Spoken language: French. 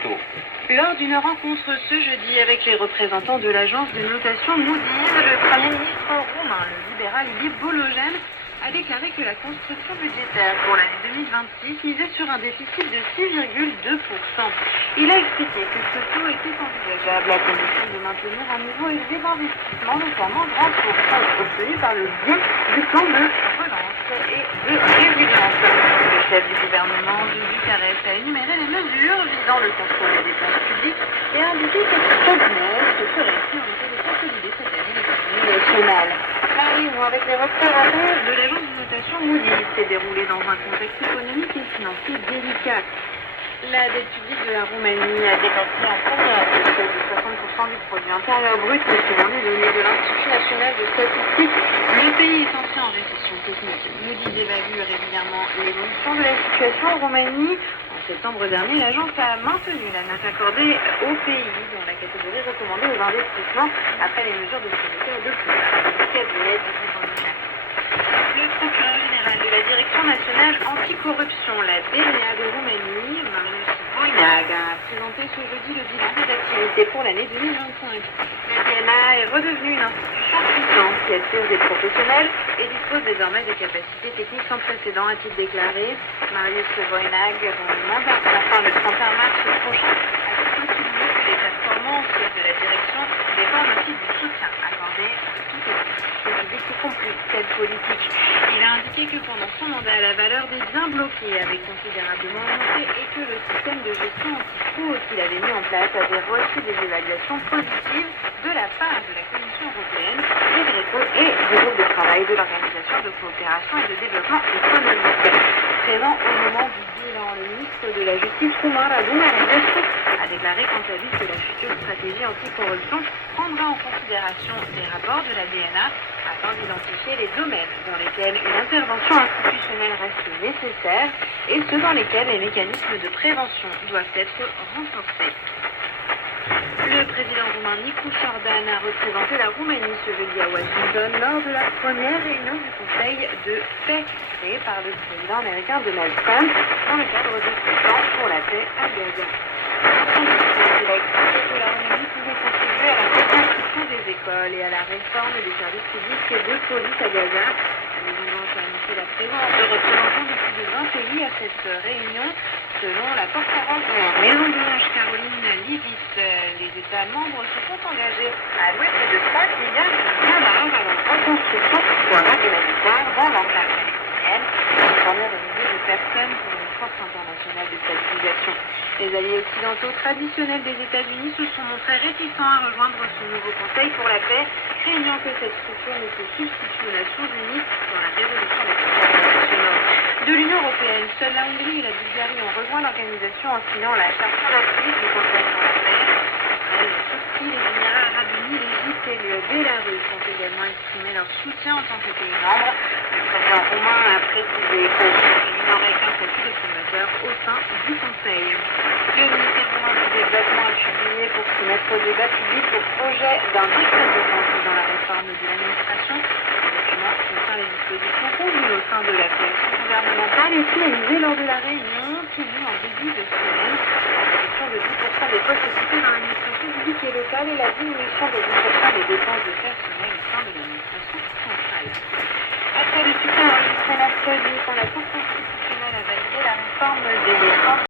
bientôt. Lors d'une rencontre ce jeudi avec les représentants de l'agence de notation Moody's, le Premier ministre roumain, le libéral Ilip Bolojan, a déclaré que la construction budgétaire pour l'année 2026 misait sur un déficit de 6,2%. Il a expliqué que ce taux était envisageable à condition de maintenir un niveau élevé d'investissement, notamment grâce aux fonds obtenus par le biais du plan de relance et de résilience. Le chef du gouvernement, Bucarest, a énuméré les mesures visant le contrôle des dépenses publiques et a indiqué que ce se ferait si on était de consolider cette année l'économie nationale. La réunion avec les représentants de l'agence de notation Moody's s'est déroulée dans un contexte économique et financier délicat. La dette publique de la Roumanie a dépassé en première année de 60% du produit intérieur brut, selon les données de l'Institut national de statistique. Le pays est entré en récession technique. Moody's évalue régulièrement l'évolution de la situation en Roumanie. En septembre dernier, l'agence a maintenu la note accordée au pays dans la catégorie recommandée aux investissements après les mesures de sécurité adoptées par le cabinet du gouvernement. Le procureur général de la Direction nationale anticorruption, la DNA de Roumanie, Marius Voinag, a présenté ce jeudi le bilan des activités pour l'année 2025. La DNA est redevenue une institution puissante qui attire des professionnels et dispose désormais des capacités techniques sans précédent, a-t-il déclaré. Marius Voinag, dont le mandat à la fin le 31 mars prochain, a souligné que les performances de la direction dépendent aussi du soutien accordé à toutes les publiques, y compris celles politiques. Il a indiqué que pendant son mandat, la valeur des biens bloqués avait considérablement augmenté et que le système de gestion anti-fraude qu'il avait mis en place avait reçu des évaluations positives de la part de la Commission européenne, du GRECO et du groupe de travail de l'Organisation de coopération et de développement économique. Présent au moment du bilan, le ministre de la Justice, Roumain Radu Marinescu, a déclaré quant à lui que la future stratégie anticorruption prendra en considération les rapports de la DNA afin d'identifier les domaines dans lesquels une intervention institutionnelle reste nécessaire et ceux dans lesquels les mécanismes de prévention doivent être renforcés. Le président roumain Nicu Jordan a représenté la Roumanie ce jeudi à Washington lors de la première réunion du Conseil de paix créé par le président américain Donald Trump dans le cadre de son plan pour la paix à Gaza. Il a expliqué que la Roumanie pouvait contribuer à la reconstruction des écoles et à la réforme des services publics et de police à Gaza. La Maison-Blanche a annoncé la présence de représentants de plus de 20 pays à cette réunion. Selon la porte-parole de la Maison-Blanche, Caroline Leavitt, les États membres se sont engagés à allouer près de 5 milliards de dollars à la reconstruction d'un humanitaire dans l'enclave palestinienne pour fournir des milliers de personnes pour une force internationale de stabilisation. Les alliés occidentaux traditionnels des États-Unis se sont montrés réticents à rejoindre ce nouveau Conseil pour la paix, craignant que cette structure ne se substitue aux Nations Unies dans la résolution des conflits internationaux. De l'Union européenne, seules la Hongrie et la Bulgarie ont rejoint l'organisation en signant la charte fondatrice du Conseil pour la paix. Israël, la Turquie, les Émirats arabes unis, l'Égypte et le Bélarus ont également exprimé leur soutien en tant que pays membres. Le président roumain a précisé qu'il n'aurait qu'un statut de promoteur au sein du Conseil. Le ministère roumain du développement a publié pour soumettre au débat public le projet d'un décret d'urgence dans la réforme de l'administration. Le document contient les dispositions convenues au sein de la coalition gouvernementale et finalisées lors de la réunion tenue en début de semaine. La réduction de 10% des postes occupés dans l'administration publique et locale et la diminution de 10% des dépenses de personnel au sein de l'administration centrale. Après le succès enregistré mercredi quand la Cour constitutionnelle a validé la réforme des